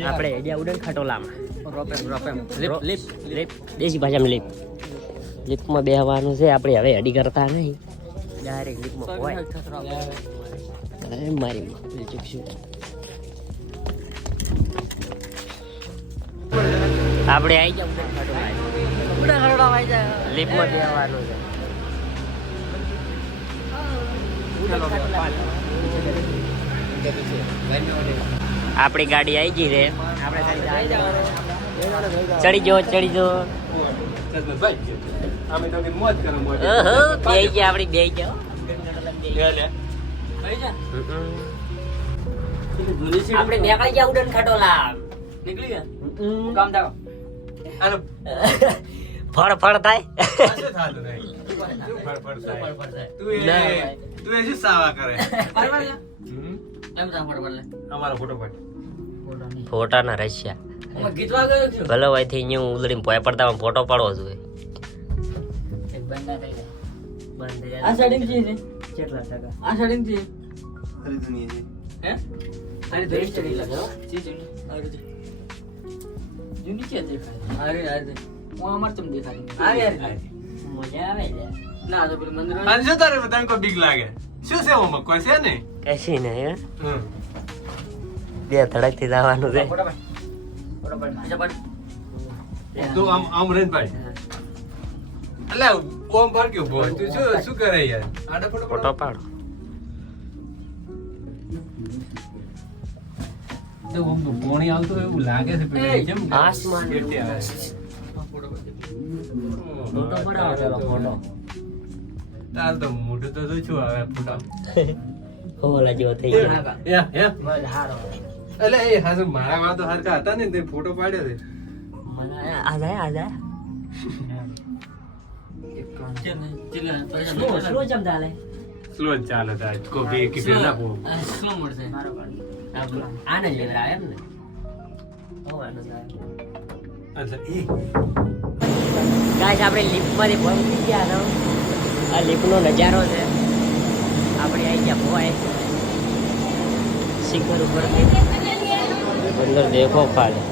આપણે એડિયા ઉડન ખાટોલામાં રોપેમ રોપેમ લીપ લીપ લીપ દેશી ભાષામાં લીપ લીપમાં બેહવાનું છે આપણે હવે અડી કરતા નહીં. ડાયરેક્ટ લીપમાં હોય. અરે મારી બીજું આપણે આવી જાવ ઉડન ખટોલા લીપમાં બેહવાનું છે. આપણી ગાડી આવી ગઈ રે. ચડી જો ચડી જો. બે ગયા આપણી બે ગયા આપણે નીકળી ગયા ઉડન ખટોલા નીકળી ગયા? કામ દાવ ફળ ફળ થાય? તું એ તું એ શું સાવા કરે? ને હમ? ફોટો પડલે અમારો ફોટો પાડ ફોટાના. રસ્યા અમે ગીતવા ગયો છું ભલે હોયથી અહીંયા ઉલડીને પોય પડતા ફોટો પાડવો જોઈએ આ સેટિંગ છે? ને કેટલા ટકા? આ સેટિંગ છે? અરે દુનિયા છે. હે? અરે તો લાગે અરે જૂની છે. દેખાય અરે અરે હું અમાર તમ દેખાય અરે અરે મજા આવે છે ના તો પેલું મંદિર તારે કોઈ બીક લાગે. શું છે ઓમાં? કોઈ છે ને કશી નહીં હે? હમ. બે ધડકથી જવાનું છે. તું આમ આમ એટલે ઓમ પર ક્યું બોલ તું શું શું કરે યાર? આડે ફોટો ફોટો પાડો. તો ઓમ આવતું એવું લાગે છે પેલું કેમ આસમાન. પેટી આવે. ફોટો પડાવો ફોટો. તાર તો મોઢું તો શું આવે ફોટા હોલા જેવો થઈ ગયો એટલે એ હાજર મારા વાળ તો હરખા હતા ને તે ફોટો પાડ્યો છે આજાય આ જાય આ જાય સ્લો સ્લો ચાલે સ્લો ચાલે તાર કોપી કે ફેર ના પો સ્લો મળશે આને જ લેવરા એમ ને હો આને જાય એટલે એ ગાઈસ આપણે લિફ્ટમાંથી પહોંચી ગયા છો આ લિફ્ટનો નજારો છે આપણે આવી ગયા ભોય શિખર ઉપર અંદર દેખો ખાલી.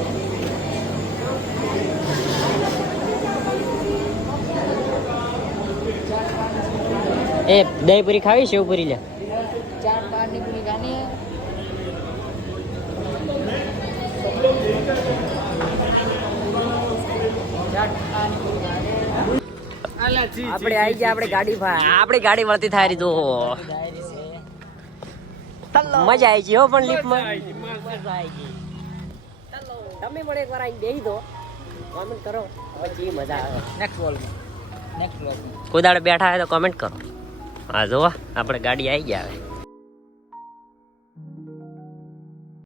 એ દહીં પૂરી ખાવી સેવ પૂરી લે. આપણે આવી ગયા આપણે ગાડી ભાઈ આપણી ગાડી વળતી થાય રીતો મજા આવી ગઈ હો પણ લિફ્ટમાં મજા આવી ગઈ. તમે મને એકવાર અહીં બેસી દો. કોમેન્ટ કરો. પછી મજા આવે. નેક્સ્ટ વોલ નેક્સ્ટ વોલ કોઈ દાડે બેઠા હોય તો કોમેન્ટ કરો. હા જોવા આપણે ગાડી આવી ગયા હવે.